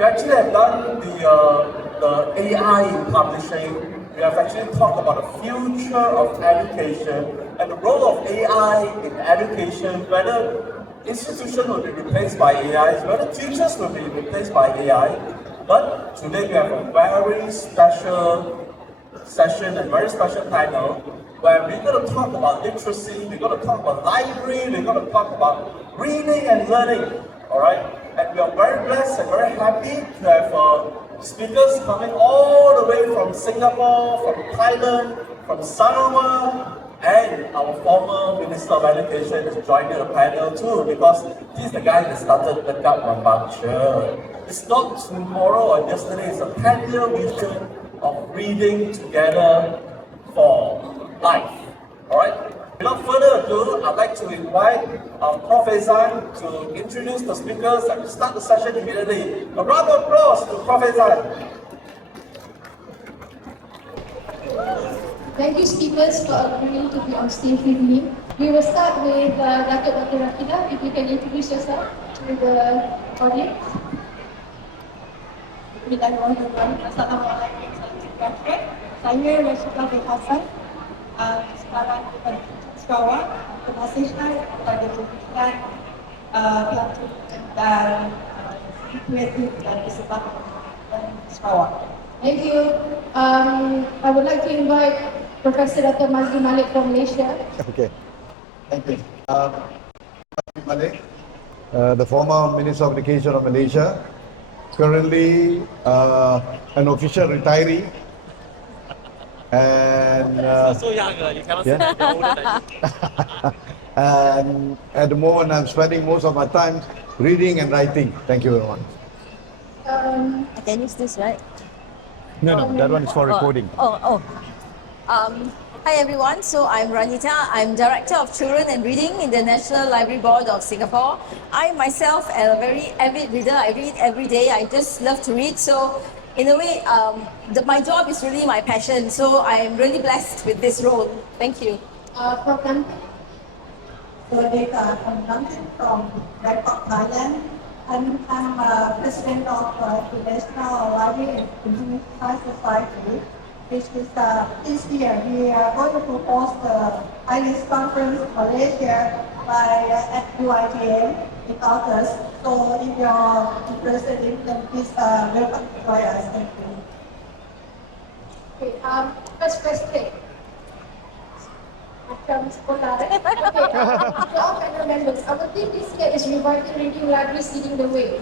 We actually have done the AI in publishing. We have actually talked about the future of education and the role of AI in education, whether institutions will be replaced by AI, whether teachers will be replaced by AI. But today we have a very special session and very special panel where we're going to talk about literacy, we're going to talk about library, we're going to talk about reading and learning, all right? And we are very blessed and very happy to have speakers coming all the way from Singapore, from Thailand, from Sarawak, and our former Minister of Education is joining the panel too, because he's the guy that started the Kapmambacha. It's not tomorrow or yesterday, it's a 10-year vision of reading together for life. Alright? Without further ado, I'd like to invite Prof. Ezan to introduce the speakers and start the session immediately. A round of applause to Prof. Ezan. Thank you, speakers, for agreeing to be on stage with me. We will start with Dr. Rakida. If you can introduce yourself to the audience. Assalamualaikum. Saya Rashida bin Hassan, sekarang di Sarawak. Terima kasih kepada pimpinan pihak dan kreatif dan kesempatan Sarawak. Thank you. I would like to invite Professor Dr. Mazli Malik from Malaysia. Okay, thank you. Mazli Malik, the former Minister of Education of Malaysia, currently an official retiree, and so young, you cannot say that you're older than you. and at the moment I'm spending most of my time reading and writing. Thank you very much. I can use this, right? No, that one is for recording. Hi everyone, so I'm Ranita. I'm Director of Children and Reading in the National Library Board of Singapore. I myself am a very avid reader. I read every day. I just love to read. So in a way, my job is really my passion. So I'm really blessed with this role. Thank you. Prof. Tan. So data from London, from Bangkok, Thailand. I'm president of the National Library and Community Science Society, which is this year we are going to host the ILIS conference in Malaysia at UITM in August. So if you are interested in them, please welcome to join us. Thank you. Okay, first question. From sekolah, right? Okay, to all panel members, our theme this year is reviving reading libraries leading the way.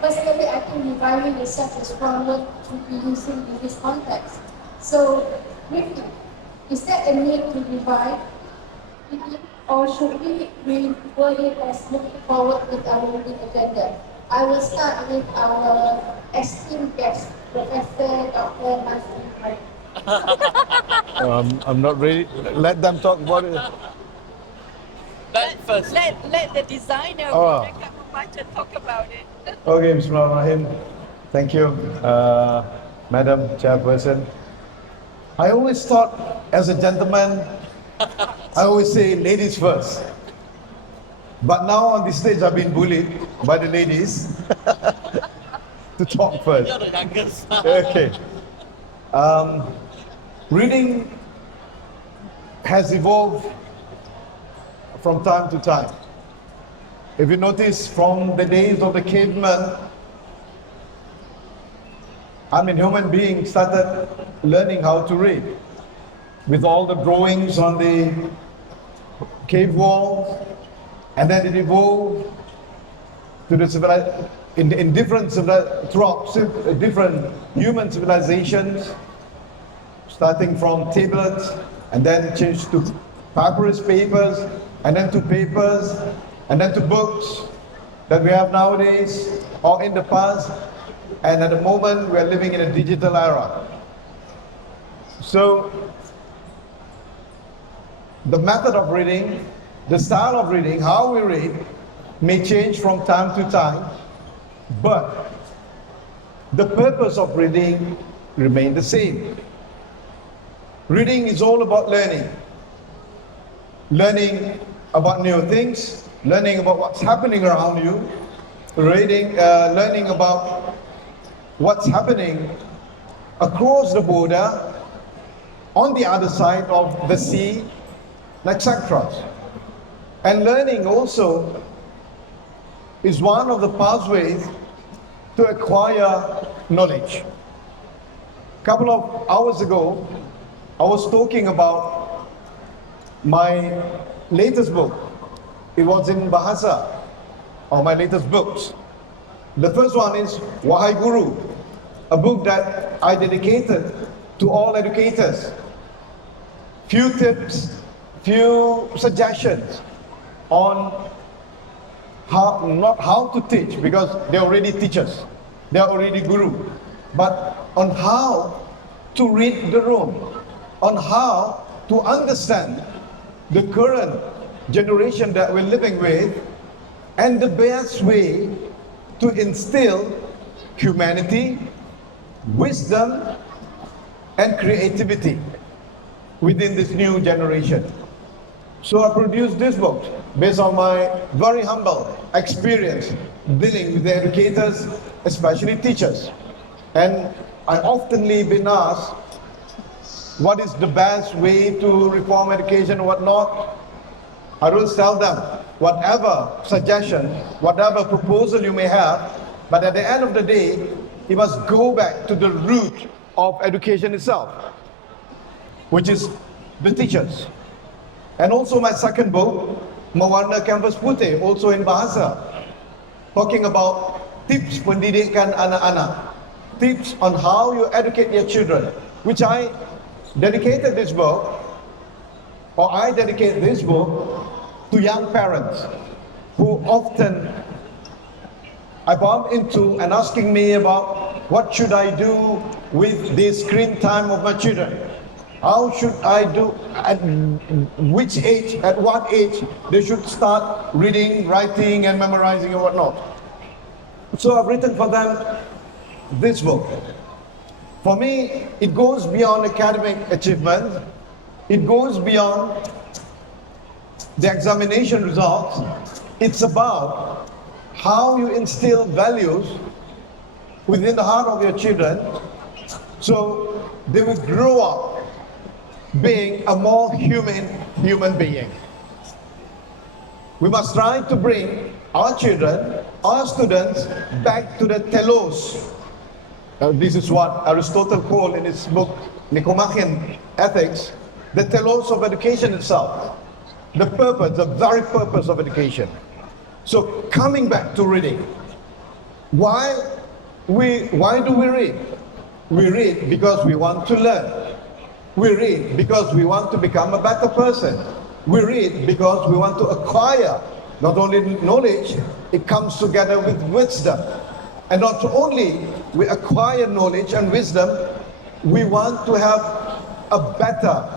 Personally, I think reviving is such a strong word to be using in this context. So, briefly, is there a need to revive reading, or should we word it as moving forward with our reading agenda? I will start with our esteemed guest, Professor Dr. Mazli Malik. I'm not ready. Let them talk about it. Let the designer of the Kapmambacha talk about it. Okay, Bismillahirrahmanirrahim. Thank you, Madam Chairperson. I always thought, as a gentleman, I always say ladies first. But now on this stage, I've been bullied by the ladies to talk first. You're the youngest. Okay. Reading has evolved from time to time. If you notice, from the days of the cavemen, human beings started learning how to read. With all the drawings on the cave walls, and then it evolved to the in different different human civilizations, starting from tablets, and then changed to papyrus papers, and then to papers, and then to books that we have nowadays, or in the past, and at the moment we are living in a digital era. So, the method of reading, the style of reading, how we read, may change from time to time, but the purpose of reading remains the same. Reading is all about learning. Learning about new things, learning about what's happening around you, learning about what's happening across the border, on the other side of the sea, etc. And learning also is one of the pathways to acquire knowledge. A couple of hours ago, I was talking about my latest book. It was in Bahasa, or my latest books. The first one is Wahai Guru, a book that I dedicated to all educators. Few tips, few suggestions on how, not how to teach, because they're already teachers, they're already guru, but on how to read the room, on how to understand the current generation that we're living with, and the best way to instill humanity, wisdom, and creativity within this new generation. So I produced this book based on my very humble experience dealing with the educators, especially teachers. And I oftenly been asked, what is the best way to reform education and whatnot? I always tell them, whatever suggestion, whatever proposal you may have, but at the end of the day, you must go back to the root of education itself, which is the teachers. And also my second book, Mewarna Canvas Putih, also in Bahasa, talking about tips pendidikan anak-anak, tips on how you educate your children, which I dedicated this book, or I dedicate this book to young parents who often I bump into and asking me about what should I do with the screen time of my children. How should I do, at which age, at what age they should start reading, writing, and memorizing and whatnot. So I've written for them this book. For me, it goes beyond academic achievement. It goes beyond the examination results. It's about how you instill values within the heart of your children so they will grow up being a more human being. We must try to bring our children, our students, back to the telos. This is what Aristotle called in his book Nicomachean Ethics, the telos of education itself, the purpose, the very purpose of education. So coming back to reading, why do we read? We read because we want to learn. We read because we want to become a better person. We read because we want to acquire not only knowledge, it comes together with wisdom. And not only we acquire knowledge and wisdom, we want to have a better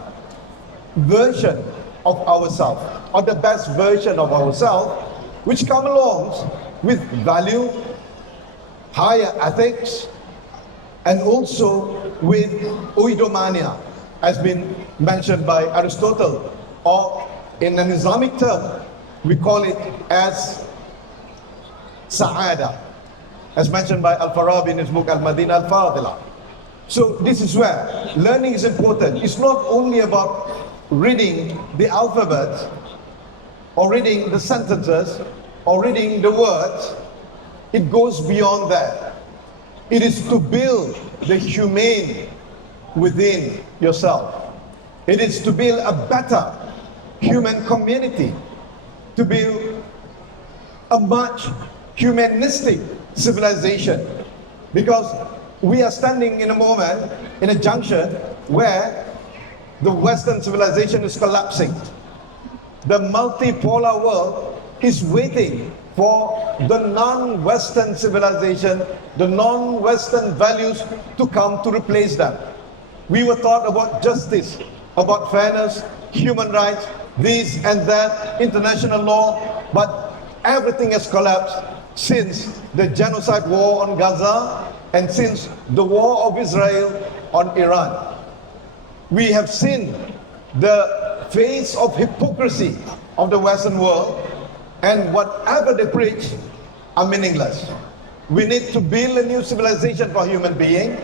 version of ourselves, or the best version of ourselves, which come along with value, higher ethics, and also with oidomania, has been mentioned by Aristotle, or in an Islamic term, we call it as sa'ada, as mentioned by Al-Farabi in his book Al-Madinah Al-Fadila. So this is where learning is important. It's not only about reading the alphabet, or reading the sentences, or reading the words. It goes beyond that. It is to build the humane within yourself. It is to build a better human community, to build a much humanistic civilization. Because we are standing in a moment, in a junction, where the Western civilization is collapsing. The multipolar world is waiting for the non-Western civilization, the non-Western values to come to replace them. We were taught about justice, about fairness, human rights, this and that, international law, but everything has collapsed since the genocide war on Gaza and since the war of Israel on Iran. We have seen the face of hypocrisy of the Western world, and whatever they preach are meaningless. We need to build a new civilization for human being,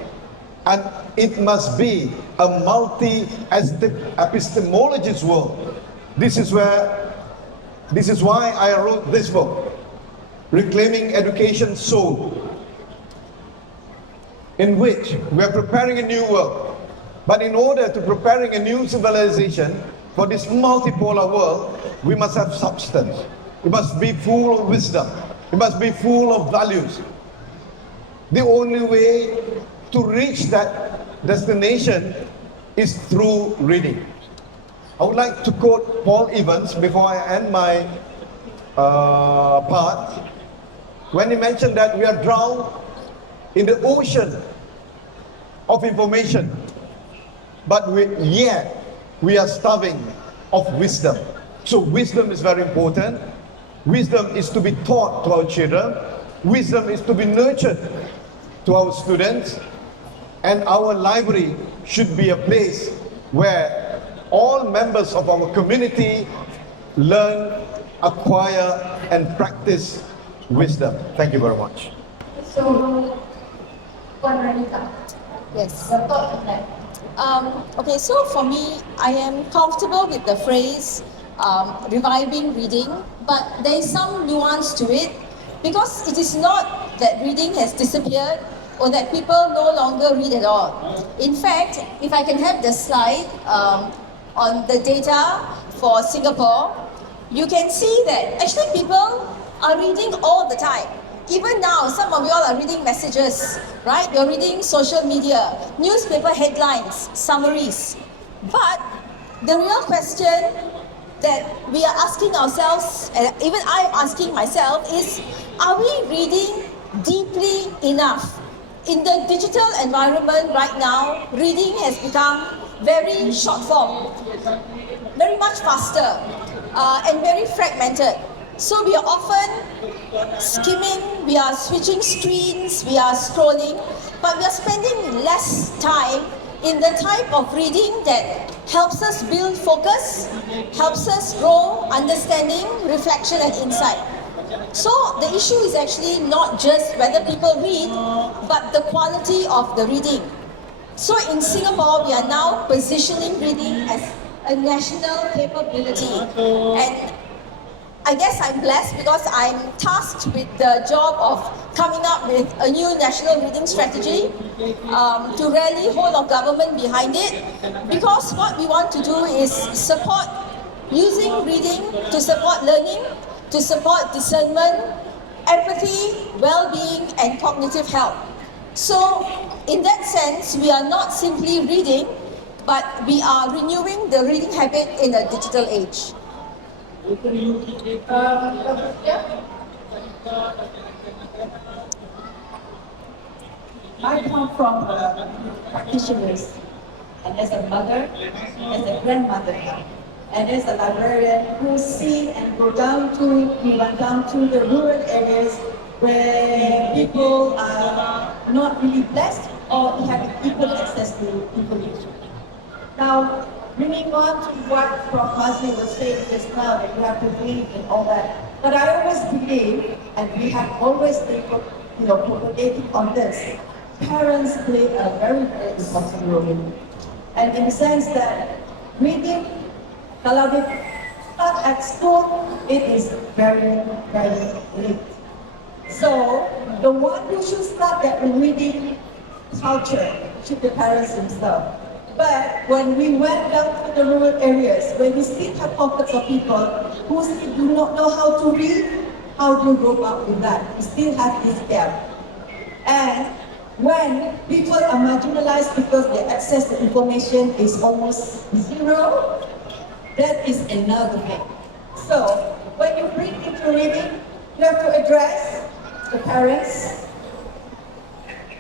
and it must be a multi-epistemologist world. This is why I wrote this book, Reclaiming Education's Soul, in which we are preparing a new world. But in order to preparing a new civilization for this multipolar world, we must have substance. It must be full of wisdom. It must be full of values. The only way to reach that destination is through reading. I would like to quote Paul Evans before I end my part, when he mentioned that we are drowned in the ocean of information, but yet we are starving of wisdom. So wisdom is very important. Wisdom is to be taught to our children. Wisdom is to be nurtured to our students. And our library should be a place where all members of our community learn, acquire, and practice wisdom. Thank you very much. So, Juanita, Yes. your thought on that? Okay, so for me, I am comfortable with the phrase reviving reading, but there is some nuance to it, because it is not that reading has disappeared or that people no longer read at all. In fact, if I can have the slide on the data for Singapore, you can see that actually people are reading all the time. Even now, some of you all are reading messages, right? You're reading social media, newspaper headlines, summaries. But the real question that we are asking ourselves, and even I'm asking myself, is are we reading deeply enough? In the digital environment right now, reading has become very short form, very much faster, and very fragmented. So we are often skimming, we are switching screens, we are scrolling, but we are spending less time in the type of reading that helps us build focus, helps us grow understanding, reflection, and insight. So the issue is actually not just whether people read, but the quality of the reading. So in Singapore, we are now positioning reading as a national capability. And I guess I'm blessed because I'm tasked with the job of coming up with a new national reading strategy to rally whole of government behind it, because what we want to do is support using reading to support learning, to support discernment, empathy, well-being, and cognitive health. So in that sense, we are not simply reading, but we are renewing the reading habit in a digital age. I come from practitioners, and as a mother, as a grandmother, and as a librarian who see and we went down to the rural areas where people are not really blessed or have equal access to information. Now, bringing on to what Prof. Mazli was saying just now, that you have to believe and all that. But I always believe, and we have always been propagating on this, parents play a very, very important role. And in the sense that reading, kalau they start at school, it is very, very late. So, the one who should start that reading culture should be parents themselves. But when we went down to the rural areas, where we still have pockets of people who still do not know how to read, how to grow up with that, we still have this gap. And when people are marginalized because their access to information is almost zero, that is another thing. So, when you bring into reading, you have to address the parents,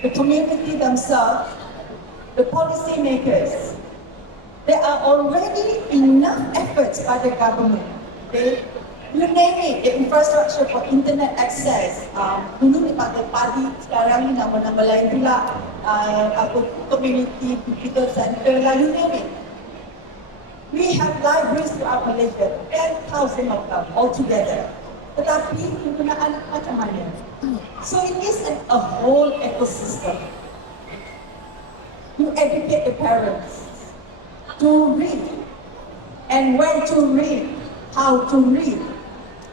the community themselves, the policy makers. There are already enough efforts by the government. You name it, the infrastructure for internet access. Dulu ni pakai padi, sekarang ni nama-nama lain pula. Community digital center lah, you name it. We have libraries throughout Malaysia, 10,000 of them altogether. tetapi penggunaan macam mana. So it is a whole ecosystem. You educate the parents to read and when to read, how to read.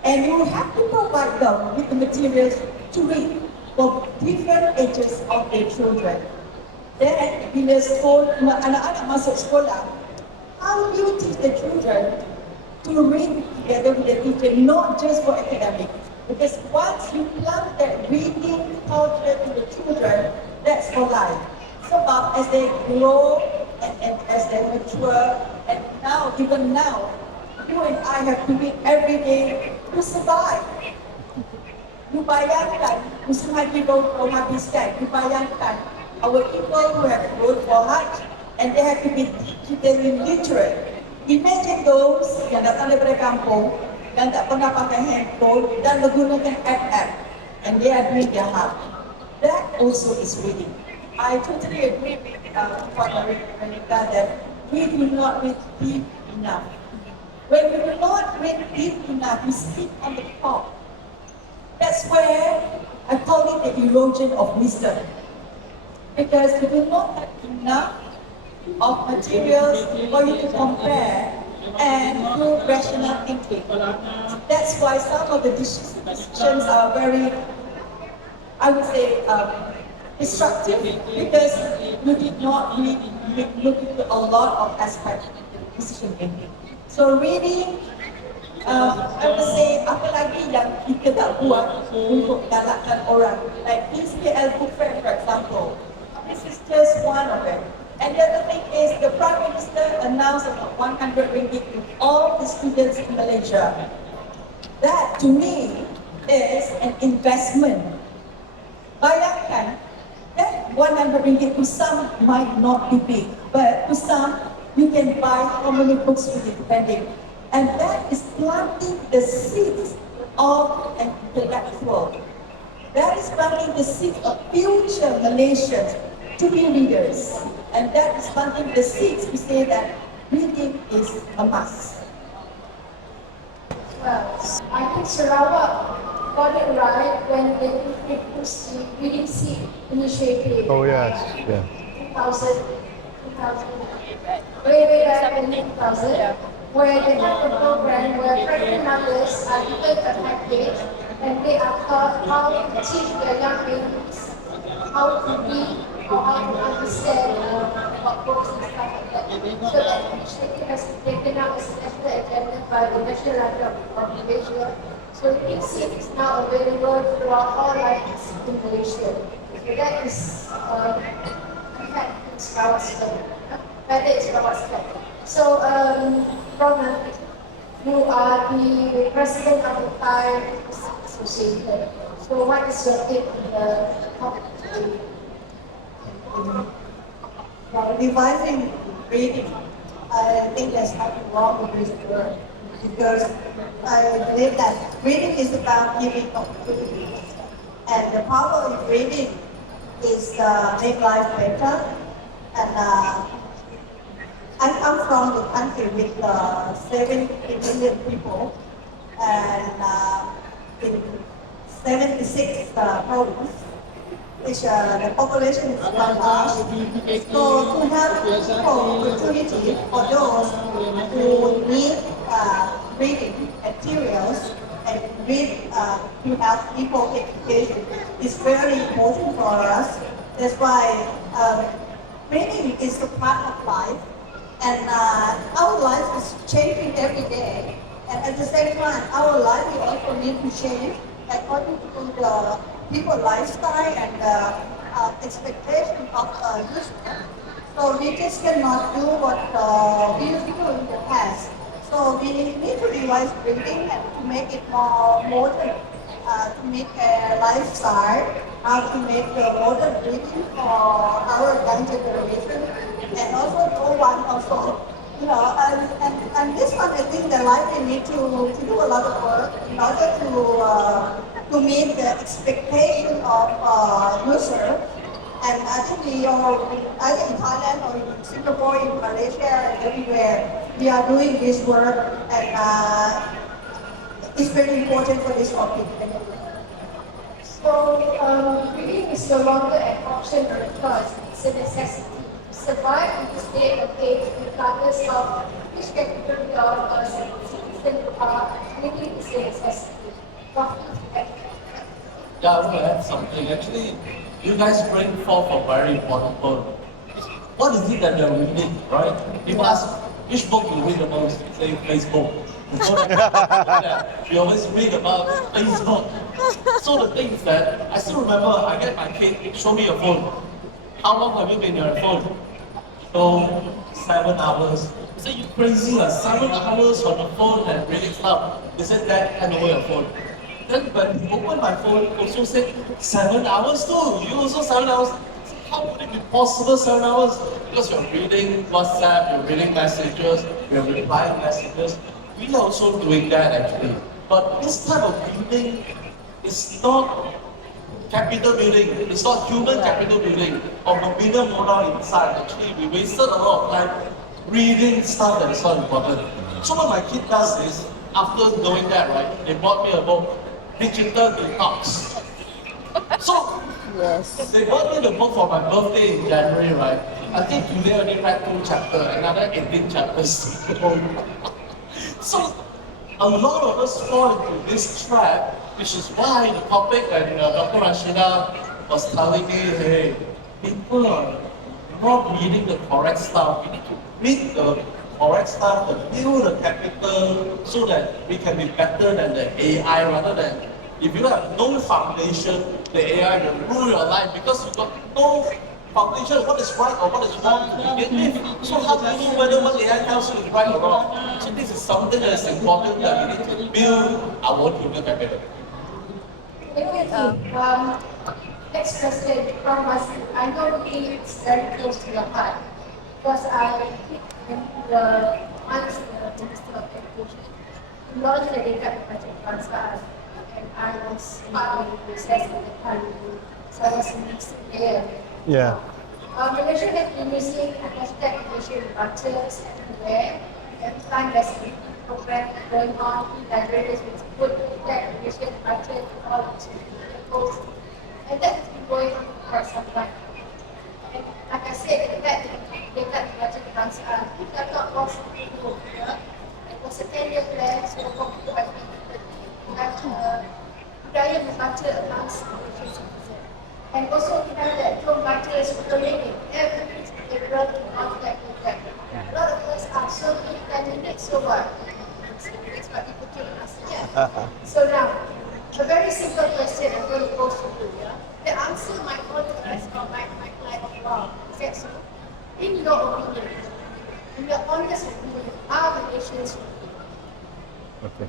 And you have to provide them with the materials to read for different ages of their children. Then, bila anak-anak masuk sekolah, how do you teach the children to read together with the teacher, not just for academic? Because once you plant that reading culture in the children, that's for life. Sebab as they grow and as they mature, and now, even now, you and I have to read every day to survive. You bayangkan, musim haji baru habiskan, you bayangkan our people who have gone for Hajj and they have to be digitally literate. Imagine those yang datang daripada kampung, yang tak pernah pakai handphone dan menggunakan app and they are doing their Hajj. That also is reading. I totally agree with Puan Marika that we do not read deep enough. When we do not read deep enough, we sleep on the top. That's where I call it the erosion of wisdom. Because we do not have enough of materials for you to compare and do rational thinking. That's why some of the decisions are very, I would say, destructive, because you did not really look into a lot of aspects of decision making. So reading, I would say, apa lagi yang kita tak buat untuk galakkan orang. Like this KL Book Fair, for example. This is just one of it. And the other thing is, the Prime Minister announced about 100 ringgit to all the students in Malaysia. That, to me, is an investment. Bayangkan, that 100 ringgit to some might not be big, but to some, you can buy how many books with it, depending. And that is planting the seeds of an intellectual. That is planting the seeds of future Malaysians to be readers. And that is planting the seeds to say that reading is a must. Well, I think Sarawak got it right when they introduced the Reading Seed Initiative. Oh yes, yeah. 2000, way back in 2000, where they have a program where pregnant mothers are given a package and they are taught how to teach their young babies how to read or how to understand about books and stuff like that. So that initiative has been taken up as a national agenda by the National Library of Malaysia. So Reading Seed is now available throughout all libraries in Malaysia. So that is impact in Sarawak State. That is Sarawak State. So, Roman, you are the president of the Thai Association. So, what is your take on the topic today? Reviving reading, I think there's nothing wrong with this word, because I believe that reading is about giving opportunities, and the power of reading is make life better. And I come from the country with 70 million people, and in 76 provinces, which the population is quite large. So to have equal opportunity for those who need reading materials and read to have equal education is very important for us. That's why reading is a part of life, and our life is changing every day. And at the same time, our life will also need to change according to the people's lifestyle and expectation of users. So we just cannot do what we used to do in the past. So we need to revise reading and to make it more modern, to make a lifestyle, how to make modern reading for our young generation, and also for one also. You know, and this one, I think the library need to do a lot of work in order to meet the expectation of user. And I think we all, either in Thailand or in Singapore, in Malaysia, and everywhere, we are doing this work. And is very important for this topic. So, reading is no longer an option or a choice, it's a necessity. To survive in this day and age, regardless of which category of citizen you are, reading is a necessity. What is that? Yeah, I want to add something. Actually, you guys bring forth a very important point. What is it that you're reading, right? If you ask which book you read the most, say Facebook. We always read about Facebook. So the thing is that I still remember I get my kid, show me your phone. How long have you been on your phone? So 7 hours. I say you crazy, 7 hours on the phone and reading stuff. They said, Dad, hand over your phone. Then when he opened my phone, also said 7 hours too. You also 7 hours. How could it be possible 7 hours? Because you're reading WhatsApp, you're reading messages, you're replying messages. We are also doing that actually. But this type of reading is not capital building. It's not human capital building or Mobina Mona inside. Actually, we wasted a lot of time reading stuff that is not important. So what my kid does is, after doing that, right, they bought me a book, Digital Detox. So, they bought me the book for my birthday in January, right? I think today only read 2 chapters, another 18 chapters. So, a lot of us fall into this trap, which is why the topic that Dr. Rashida was telling me, hey, people are not reading the correct stuff. We need to read the correct stuff, to build the capital so that we can be better than the AI rather than if you have no foundation, the AI will rule your life because you got no foundation, what is right or what is wrong to begin with. So how do you know whether what AI tells you is right or wrong? So this is something that is important that we need to build our own human capital. Thank you. Next question from us. I know it's very close to your heart because I think the answer the Minister of Education launched the data budget transfer and I was part of the process at the time. So I was in the there. Yeah. Malaysia has been using hashtag Malaysia Departures everywhere. Every time there's a program going on, libraries will put hashtag Malaysia Departures in all of the posts. And that has been going on for quite some time. And like I said, that data budget transfer, we are not lost in the here. It was a 10-year plan, so for people by 2030, we have budaya membaca amongst Malaysian citizens. And also we have that Joe Baca is remaining every April of that program. A lot of us are so independent, so what? That's what people keep asking. So now, a very simple question I'm going to pose to you. Yeah? The answer might not be right or might like wrong. Is that so? In your opinion, in your honest opinion, are Malaysians reading? Okay.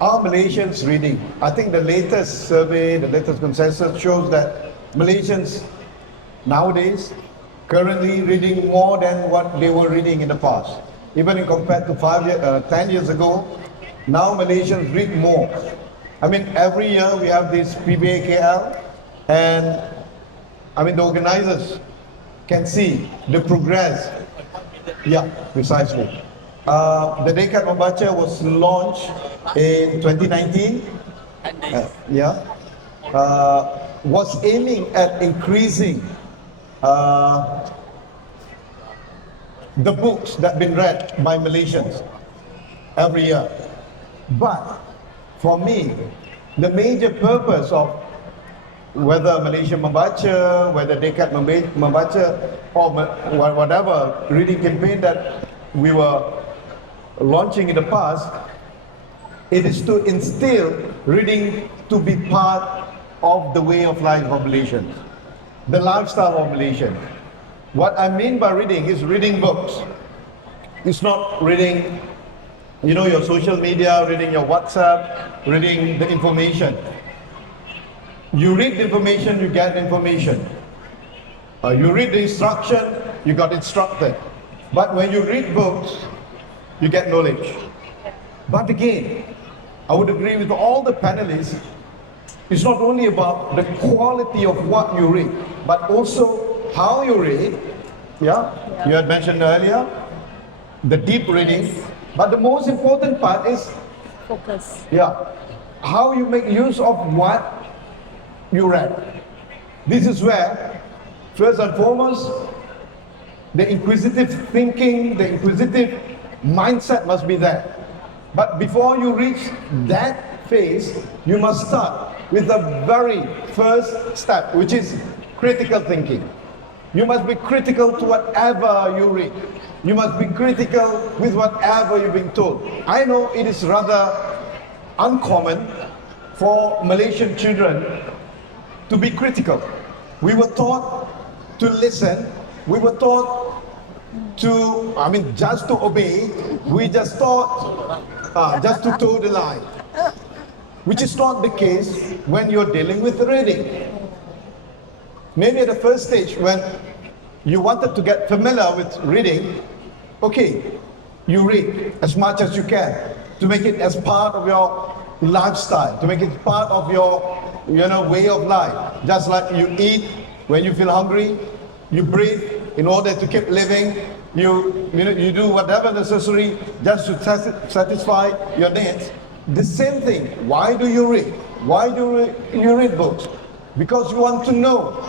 Are Malaysians reading? I think the latest survey, the latest consensus shows that Malaysians nowadays currently reading more than what they were reading in the past. Even in compared to 10 years ago, now Malaysians read more. I mean, every year we have this PBAKL, and I mean the organizers can see the progress. Yeah, precisely. The Dekat Membaca was launched in 2019. Was aiming at increasing the books that have been read by Malaysians every year. But for me, the major purpose of whether Malaysia Membaca, whether Dekat Membaca, or whatever reading campaign that we were launching in the past, it is to instill reading to be part of the way of life of Malaysians, the lifestyle of Malaysians. What I mean by reading is reading books. It's not reading, your social media, reading your WhatsApp, reading the information. You read the information, you get information. You read the instruction, you got instructed. But when you read books, you get knowledge. But again, I would agree with all the panelists, it's not only about the quality of what you read, but also how you read. Yeah? You had mentioned earlier, the deep reading, But the most important part is, Focus. yeah, how you make use of what you read. This is where, first and foremost, the inquisitive thinking, the inquisitive mindset must be there. But before you reach that phase, you must start with the very first step, which is critical thinking. You must be critical to whatever you read. You must be critical with whatever you're being told. I know it is rather uncommon for Malaysian children to be critical. We were taught to listen. We were taught to, just to obey. We just taught just to toe the line, which is not the case when you're dealing with reading. Maybe at the first stage when you wanted to get familiar with reading, okay, you read as much as you can to make it as part of your lifestyle, to make it part of your way of life. Just like you eat when you feel hungry, you breathe in order to keep living, you do whatever necessary just to satisfy your needs. The same thing. Why do you read? Why do you read books? Because you want to know.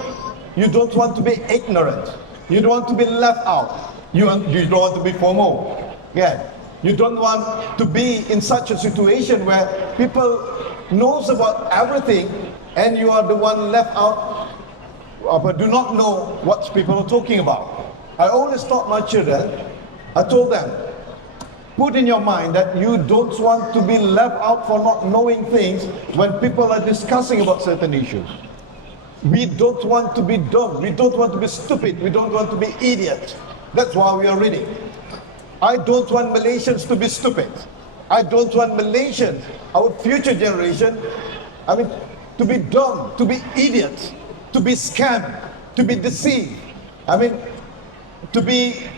You don't want to be ignorant. You don't want to be left out. You don't want to be FOMO. Yeah. You don't want to be in such a situation where people knows about everything and you are the one left out but do not know what people are talking about. I always taught my children, I told them, put in your mind that you don't want to be left out for not knowing things when people are discussing about certain issues. We don't want to be dumb. We don't want to be stupid. We don't want to be idiots. That's why we are reading. I don't want Malaysians to be stupid. I don't want Malaysians, our future generation, to be dumb, to be idiots, to be scammed, to be deceived. To be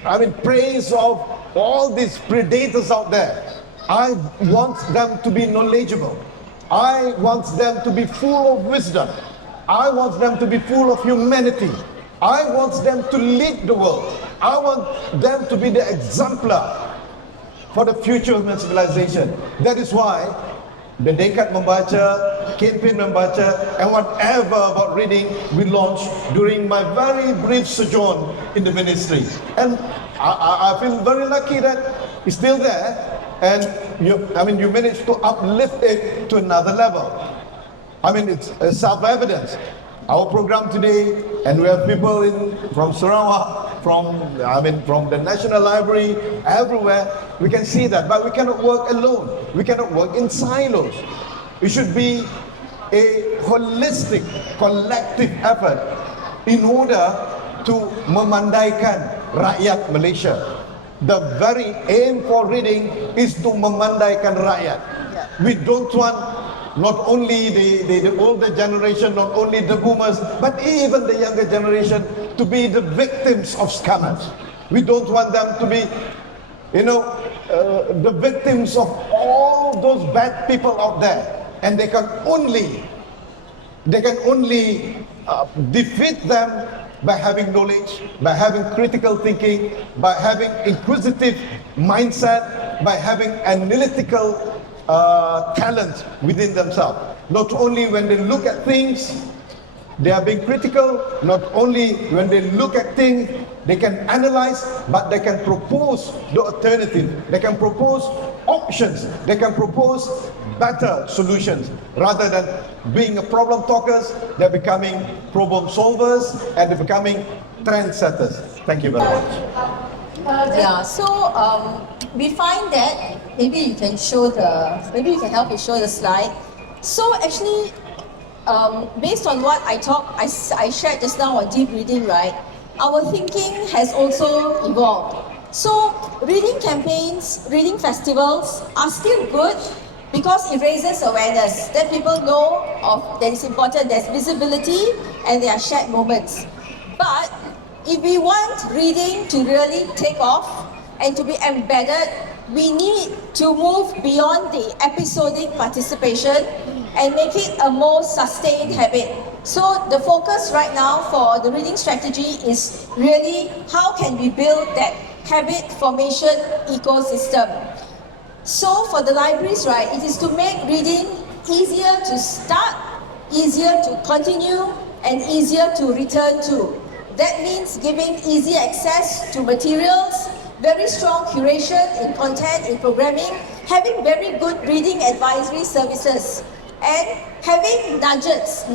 praise of all these predators out there. I want them to be knowledgeable. I want them to be full of wisdom. I want them to be full of humanity. I want them to lead the world. I want them to be the exemplar for the future of human civilization. That is why the Dekat Membaca, campaign Membaca, and whatever about reading we launched during my very brief sojourn in the ministry. And I feel very lucky that it's still there, and you managed to uplift it to another level. It's self-evident. Our program today, and we have people from Sarawak, from the National Library, everywhere. We can see that, but we cannot work alone. We cannot work in silos. It should be a holistic, collective effort in order to memandaikan rakyat Malaysia. The very aim for reading is to memandaikan rakyat. We don't want not only the older generation, not only the boomers, but even the younger generation to be the victims of scammers. We don't want them to be, the victims of all those bad people out there. And they can only defeat them by having knowledge, by having critical thinking, by having inquisitive mindset, by having analytical talent within themselves. Not only when they look at things, they are being critical. Not only when they look at things, they can analyze, but they can propose the alternative. They can propose options. They can propose better solutions. Rather than being a problem talkers, they're becoming problem solvers and they're becoming trendsetters. Thank you very much. We find that maybe you can help me show the slide. So actually, based on what I shared just now on deep reading, right? Our thinking has also evolved. So reading campaigns, reading festivals are still good because it raises awareness that people know of that it's important. There's visibility and there are shared moments. But if we want reading to really take off and to be embedded, we need to move beyond the episodic participation and make it a more sustained habit. So the focus right now for the reading strategy is really how can we build that habit formation ecosystem. So for the libraries, right, it is to make reading easier to start, easier to continue, and easier to return to. That means giving easy access to materials, very strong curation in content, in programming, having very good reading advisory services, and having nudges,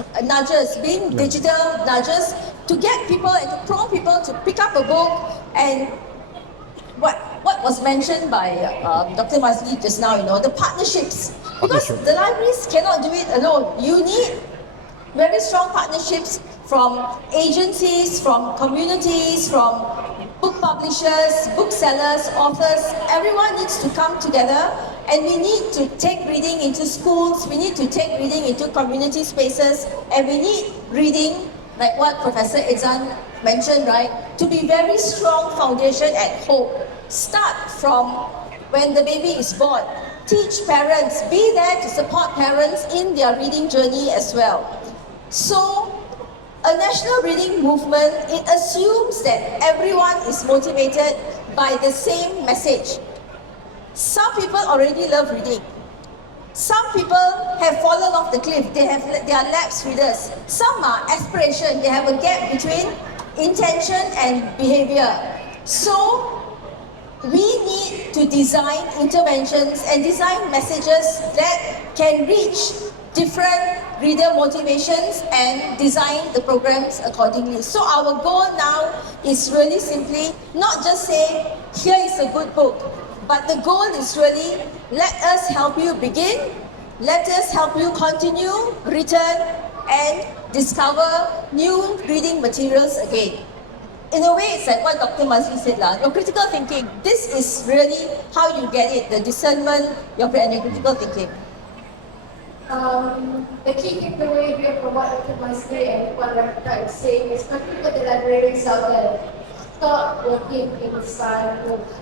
being digital nudges, to get people and to prompt people to pick up a book. And what was mentioned by Dr. Mazli just now, the partnerships. Because the libraries cannot do it alone. You need very strong partnerships from agencies, from communities, from book publishers, booksellers, authors. Everyone needs to come together, and we need to take reading into schools, we need to take reading into community spaces, and we need reading, like what Professor Izzan mentioned, right, to be very strong foundation at home. Start from when the baby is born. Teach parents, be there to support parents in their reading journey as well. So, a national reading movement, it assumes that everyone is motivated by the same message. Some people already love reading. Some people have fallen off the cliff, they are lapsed readers. Some are aspiration, they have a gap between intention and behavior. So, we need to design interventions and design messages that can reach different reader motivations and design the programs accordingly. So our goal now is really simply not just say, here is a good book, but the goal is really, let us help you begin, let us help you continue, return, and discover new reading materials again. In a way, it's like what Dr. Mazli said, your critical thinking. This is really how you get it, the discernment, your critical thinking. The key takeaway here from what Dr. Mazli and what Rebecca is saying is, particularly the librarians out there, stop working inside books.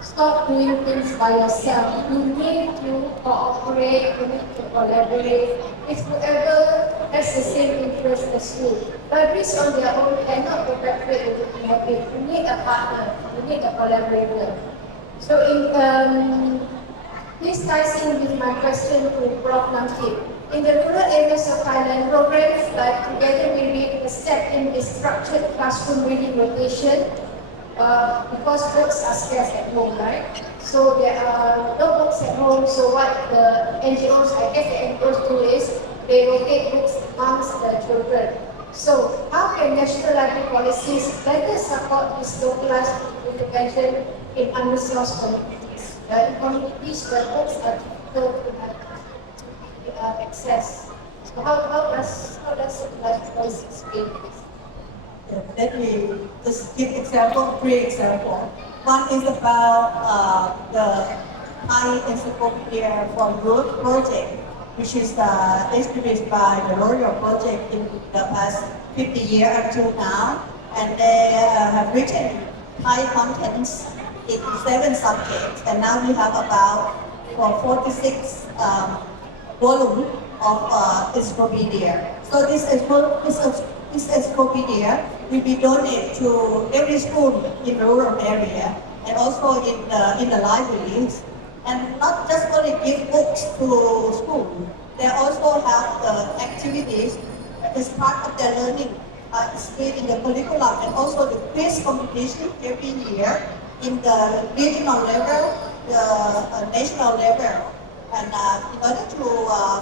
Stop doing things by yourself. You need to cooperate, you need to collaborate with whoever has the same interest as you. Libraries on their own cannot perpetuate the good habit. You need a partner, you need a collaborator. So this ties in with my question to Prof. Namkit. In the rural areas of Thailand, programs like Together We Read a step in the structured classroom reading rotation because books are scarce at home, right? So there are no books at home, so what the NGOs, I guess the NGOs do is, they rotate books amongst the children. So how can national library policies better support this localized intervention in underresourced communities? In communities where books are difficult to access. So how does library policies aid this? Let me just give three examples. One is about the Thai Encyclopedia for Good project, which is established by the Royal Project in the past 50 years until now. And they have written Thai contents in 7 subjects. And now we have about 46 volumes of encyclopedia. So this encyclopedia will be donated to every school in the rural area and also in the libraries. And not just only give books to school, they also have the activities as part of their learning in the curriculum, and also the quiz competition every year in the regional level, the national level. And in order to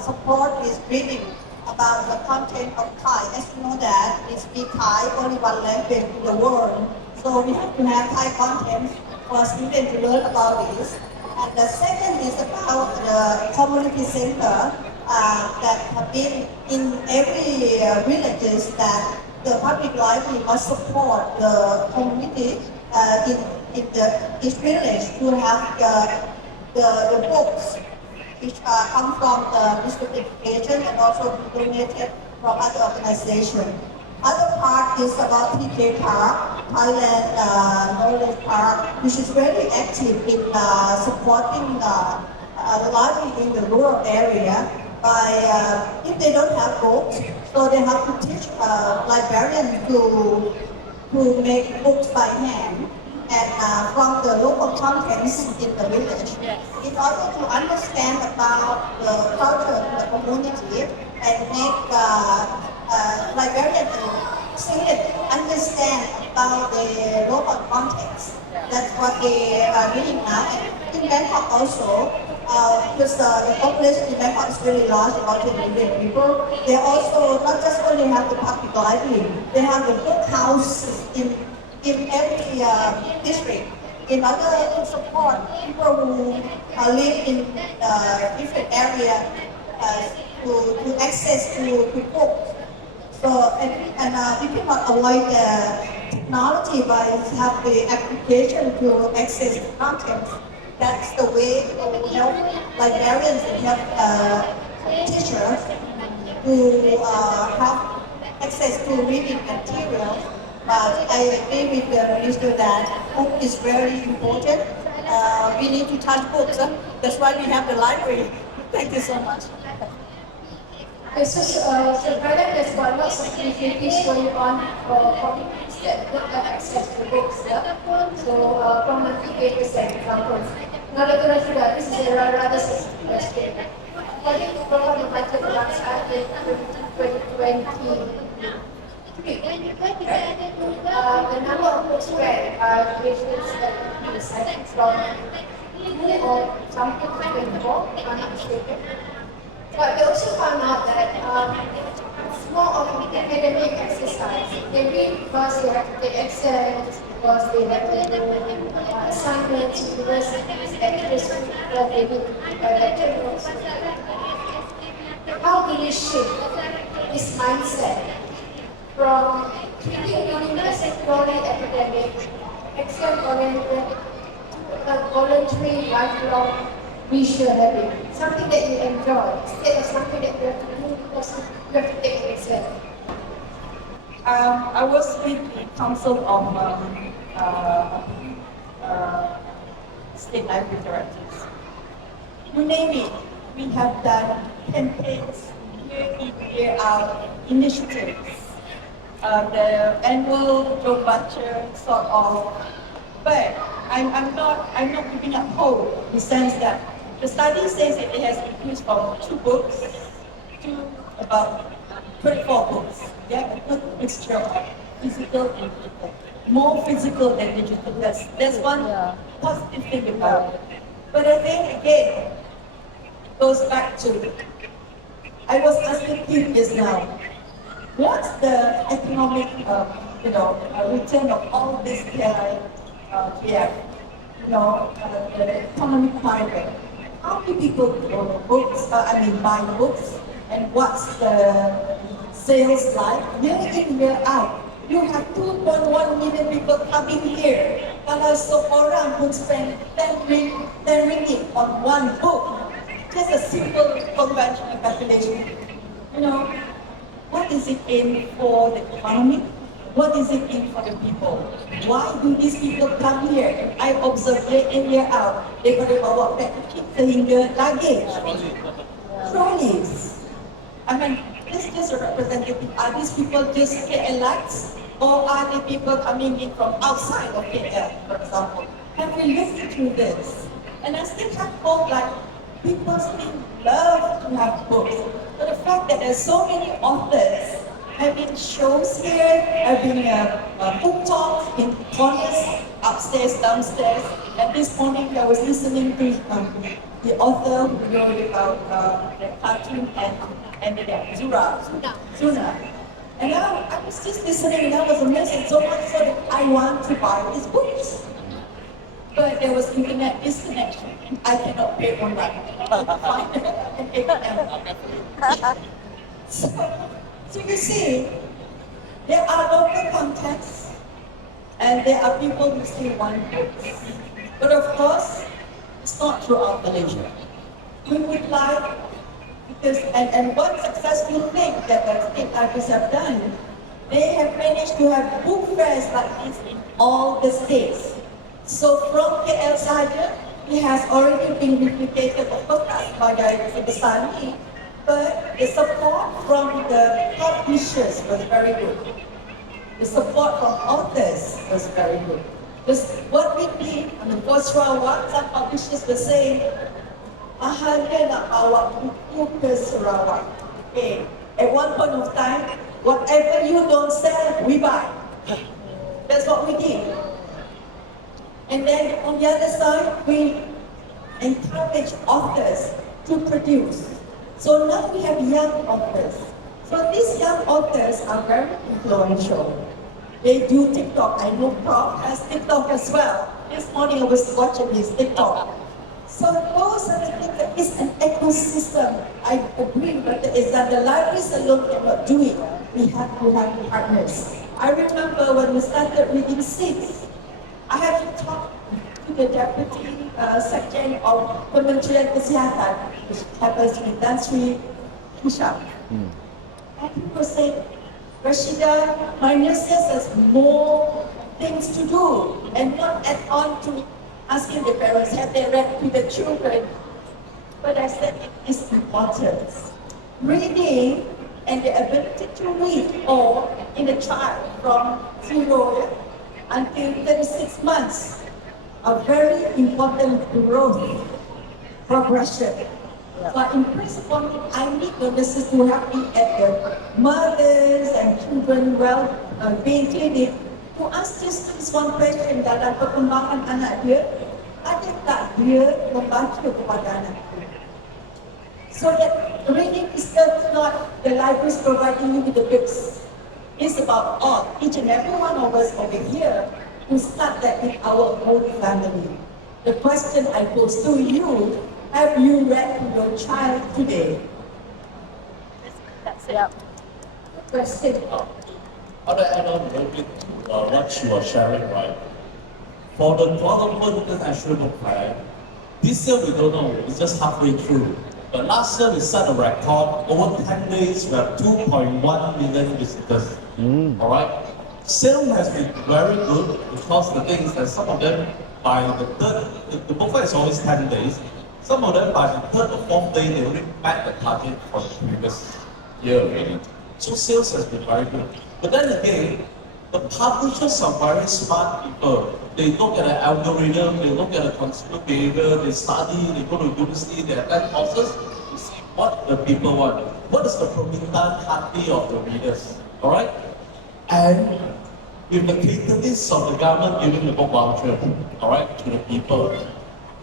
support this reading about the content of Thai, as you know that we speak Thai, only one language in the world. So we have to have Thai content for students to learn about this. And the second is about the community center that have been in every villages that the public library must support the community in each village to have the books which come from the district education and also donated from other organizations. Other part is about TK Park, Thailand Knowledge Park, which is very active in supporting the library in the rural area by, if they don't have books, so they have to teach librarians to make books by hand. and from the local contents in the village, in order to understand about the culture of the community and make librarians and students understand about the local context. That's what they are doing now. And in Bangkok also, because the population in Bangkok is really large, about 10 million people, they also not just only have the public library, they have the book houses in every district in order to support people who live in different areas to access to books. So, we cannot avoid technology by have the application to access the content. That's the way to help librarians and help teachers to have access to reading material. But I agree with the minister that book is very important. We need to touch books. That's why we have the library. Thank you so much. Okay, so Thailand has got lots of activities going on for people that don't have access to books. Yeah? So, from the papers and examples. Now, this is a rather sensitive question. According to program of budget website in 2020, the number of books read are creations that is, I think, from 2 or something to 24, if I'm not mistaken. But they also found out that it's more of an academic exercise. They read because they have to take exams, because they have to do assignments, universities, lectures, because they need lecture notes. How do we shift this mindset from treating reading as a purely academic, exam-oriented, to a voluntary, lifelong leisure habit, something that you enjoy, instead of something that you have to do because you have to take an exam? I was with the Council of State Library Directors. You name it, we have done campaigns, year in, year out, initiatives. The annual job voucher sort of, but I'm not giving up hope in the sense that the study says that it has increased from 2 books to about 24 books. They have a good mixture of physical and digital. More physical than digital. That's one positive thing about it. But I think again, it goes back to, I was asking Klibf just now, what's the economic return of all this PLI, the economic climate? How many people buy books, and what's the sales like? Year in, year out. You have 2.1 million people coming here. Kalau seorang pun spend 10 ringgit on one book, just a simple conventional calculation. What is it in for the economy? What is it in for the people? Why do these people come here? And I observe year in, year out, they got to bawa back sehingga luggage. Trolleys. I mean, this is just a representative. Are these people just KLites? Or are they people coming in from outside of KL, for example? Have we looked into this? And I still have hope, like, people still love to have books. But the fact that there's so many authors having shows here, having book talks in corners, upstairs, downstairs. And this morning I was listening to the author who wrote about the cartoon and the Zuna. And I was just listening and I was amazed so much so that I want to buy his books. But there was internet disconnection and I cannot pay online. So you see, there are local contexts and there are people who still want books. But of course, it's not throughout Malaysia. We would like, because, and one successful thing that the state libraries have done, they have managed to have book fairs like this in all the states. So from KL sahaja, it has already been replicated, of course, by the Sani. But the support from the publishers was very good. The support from authors was very good. Because what we did on the first round, what some publishers were saying, mahal nak bawa buku ke Sarawak. Okay. At one point of time, whatever you don't sell, we buy. That's what we did. And then on the other side, we encourage authors to produce. So now we have young authors. So these young authors are very influential. They do TikTok. I know Prof has TikTok as well. This morning I was watching his TikTok. So those are the things that is an ecosystem. I agree, but is that the libraries alone cannot do it. We have to have partners. I remember when we started reading Seeds, I had to talk to the Deputy Secretary of Kementerian Kesihatan, which happens to be Tan Sri Hisham. And people say, Rashida, my nurses has more things to do and not add on to asking the parents, have they read to the children? But I said it is important. Reading and the ability to read, or in a child from 0 until 36 months, a very important growth progression. But in principle, I need the nurses to help me at the mothers and children well-being clinic to ask just this one question dalam perkembangan anak dia, ada tak dia membaca kepada anak dia? So that reading is just not the libraries providing you with the books. It's about all, each and every one of us over here to start that in our own family. The question I pose to you, have you read to your child today? That's it. Yep. Question. I'll add on a little bit to what you are sharing, right? For the development international book plan, this year we don't know, it's just halfway through. But last year we set a record, over 10 days we have 2.1 million visitors. All right? Sale has been very good because the thing is that some of them by the third, the book fair is always 10 days. Some of them by the third or fourth day, they already met the target for the previous year already. So sales has been very good. But then again, the publishers are very smart people. They look at the algorithm, they look at the consumer behavior, they study, they go to university, they attend courses to see what the people want. What is the permintaan hati of the readers? Alright? And with the catalyst of the government giving the book voucher, alright, to the people,